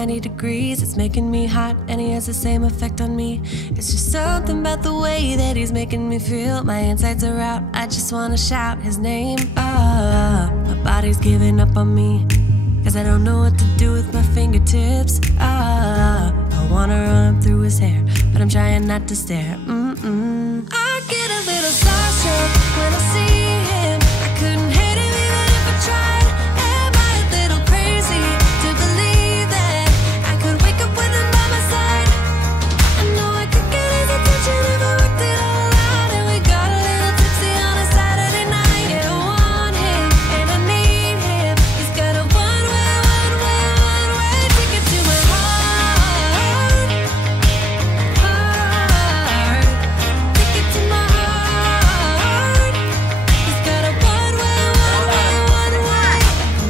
90 degrees. It's making me hot and he has the same effect on me. It's just something about the way that he's making me feel. My insides are out, I just wanna shout his name. My body's giving up on me, cause I don't know what to do with my fingertips. I wanna run up through his hair, but I'm trying not to stare. I get a little starstruck when I see him. I couldn't hate him even if I tried. Am I a little crazy to believe that I could wake up with him by my side? I know I could get his attention if I worked it all out. And we got a little tipsy on a Saturday night. Yeah, I want him and I need him. He's got a one-way ticket to my heart. Ticket to my heart. He's got a one-way.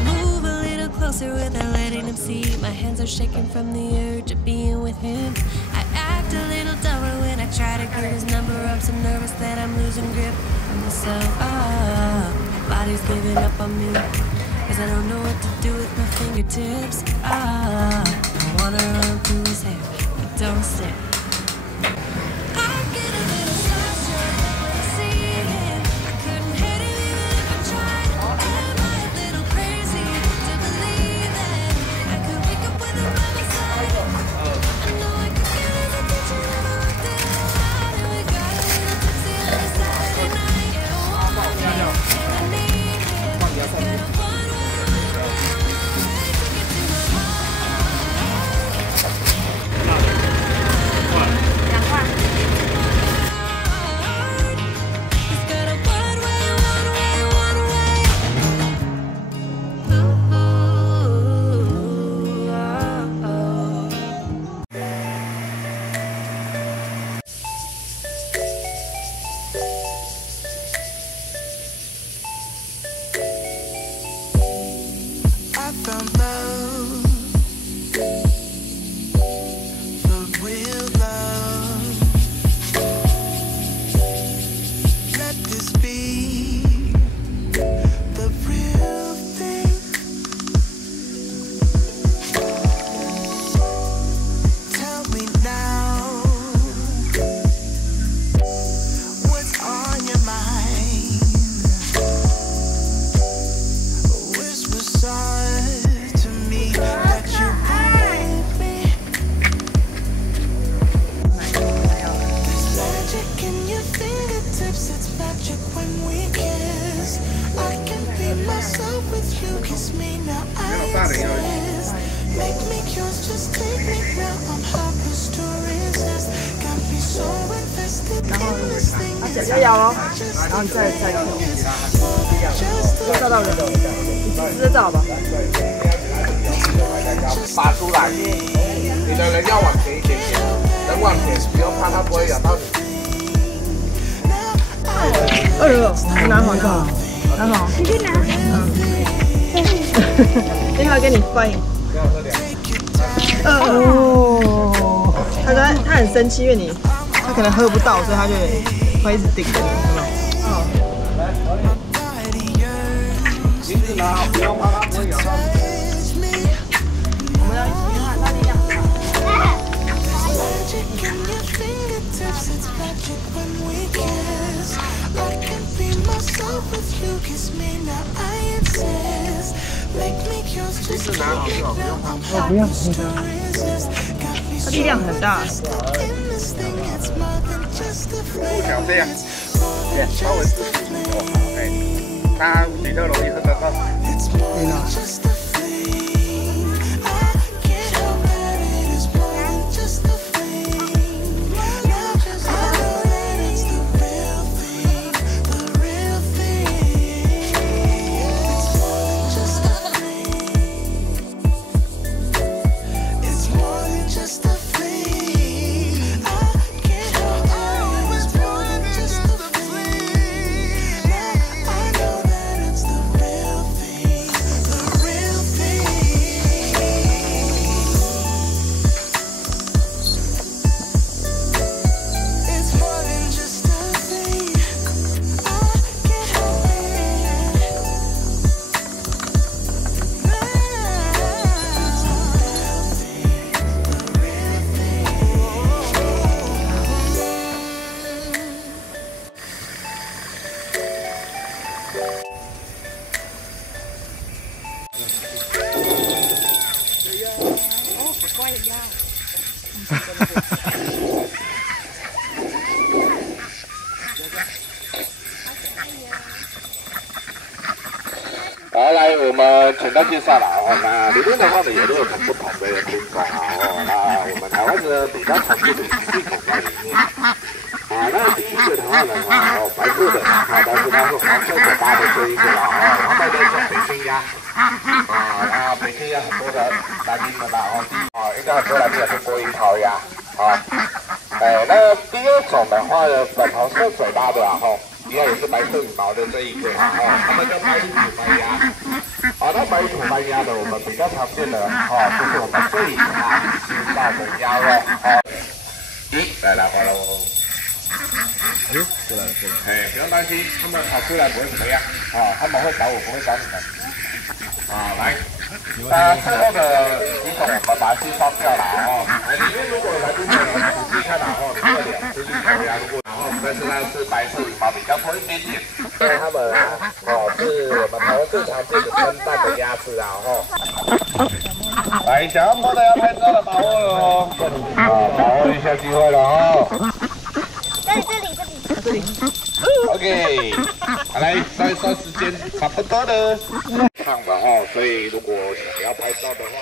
Move a little closer without letting him see. My hands are shaking from the urge of being with him. I act a little dumber when I try to get his number up. So nervous that I'm losing grip on myself. My body's giving up on me, cause I don't know what to do with my fingertips. I wanna run through his hair, but don't stare. I get a little starstruck when I see him. I couldn't hate him even if I tried. Am I a little crazy to believe that I could wake up with him by my side? I know I could get his attention if I worked it all out. And we got a little tipsy on a Saturday night. Yeah, I want him and I need him. He's got a one-way ticket to my heart. 2块。 He's got a one-way. Ooh, I found love, the real love. Let this be the real thing. Tell me now, what's on your mind? Whisper side to me that you want me. There's magic in your fingertips. It's magic when we kiss. I can be myself with you. Kiss me now, I insist. Make me yours, just take me now. I'm helpless to resist. Got me so invested in this thing. 要摇哦，然后你再照到人，你直接照吧。拔出来，你的人要往前一点点，人往前，不用怕它不会咬到你。你拿好一个，拿好。你去拿。等一下给你翻译。哦，他很生气，因为他可能喝不到，所以他就会一直顶着你，有没有？名字拿好，不用怕它不会咬到你。我们要一起看，那你两个。 Magic in your fingertips, it's magic when we kiss. I can be myself with you, kiss me now, I insist. Make me yours, just take it now, I'm helpless to resist. Got me so invested in this thing, it's more than just a fling. 这样，稍微自己OK，它比较容易喝得到。 It's more than just a fling. I can't help that it is more than just a fling. Now I know that it's the real thing, the real thing. It's more than just a fling. It's more than just a fling. I can't help that it is more than just a fling. Now I know that it's the real thing, the real 瓜也要。好，来，我们简单介绍了哦。那里面的话呢，也都有很不同的品种啊哦。那我们台湾的比较常见的4种在里面。那第一个的话呢，白色的，但是它是黄色嘴巴的这一个啦哦。然后再来是北京鸭，那北京鸭很多的来宾们啦哦，应该很多来宾也是播樱桃鸭啊。那第二种的话呢，粉红色嘴巴的哈。一样也是白色羽毛的这一个它们叫白土白鸭。那白土白鸭的我们比较常见的就是我们最常吃到的鸭肉来，好了，哎呦，过来了，不用担心，他们跑出来不会怎么样他们会找我，不会找你们来。最后的几种我们把它介绍掉了里面如果来宾们仔细看里面有2只绿头鸭，但是它是白色羽毛比较多一点点。所以它们是我们台湾最常见的生蛋的鸭子来，想要摸的要拍照的把握喽，把握一下机会了这里。OK， 来算一算时间，差不多了。唱了所以如果想要拍照的话。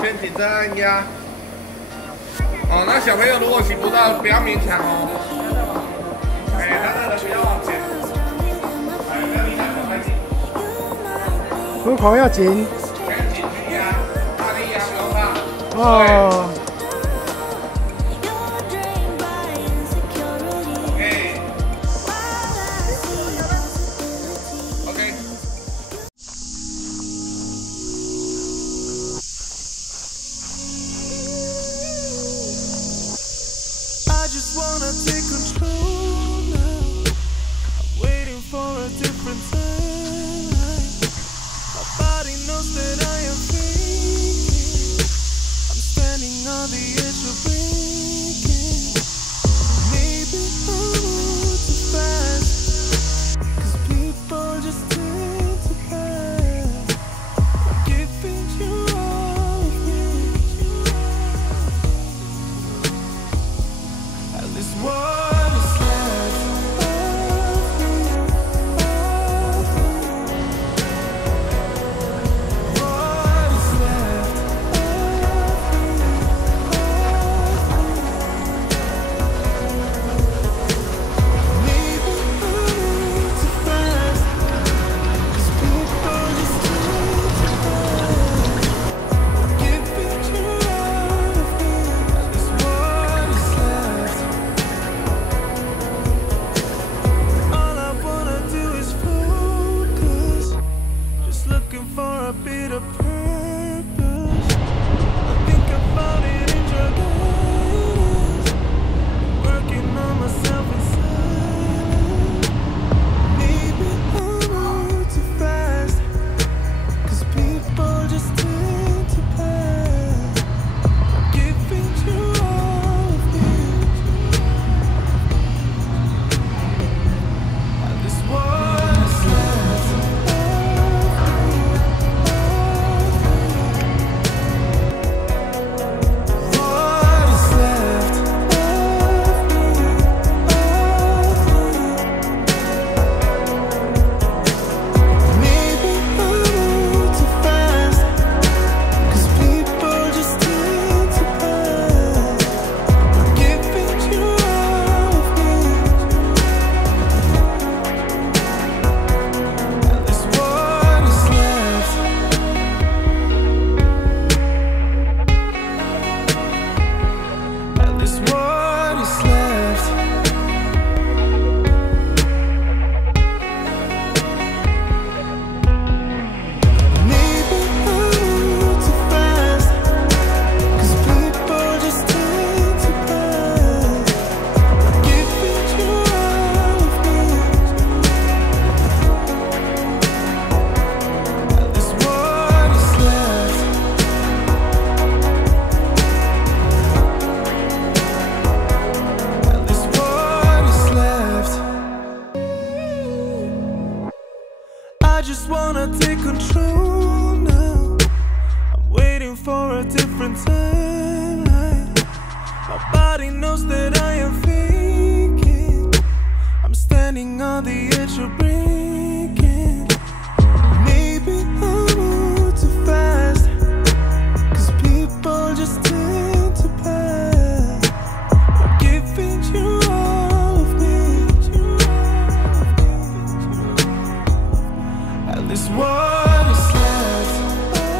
圈紧张按压。那小朋友如果洗不到，不要勉强那个人不要往前。不要离开手太紧。虎口要紧。圈紧去压，大力压，不用怕。哦。different timeline. My body knows that I am faking. I'm standing on the edge of breaking. Maybe I move too fast, 'cause people just tend to pass. I'm giving you all of me, at least what is left of me.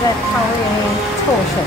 在泡那个臭水。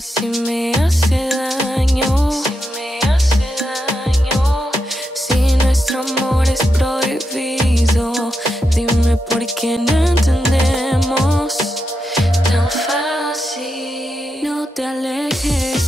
ver si me hace daño. Si nuestro amor es prohibido, dime por qué no entendemos. Tan fácil, no te alejes.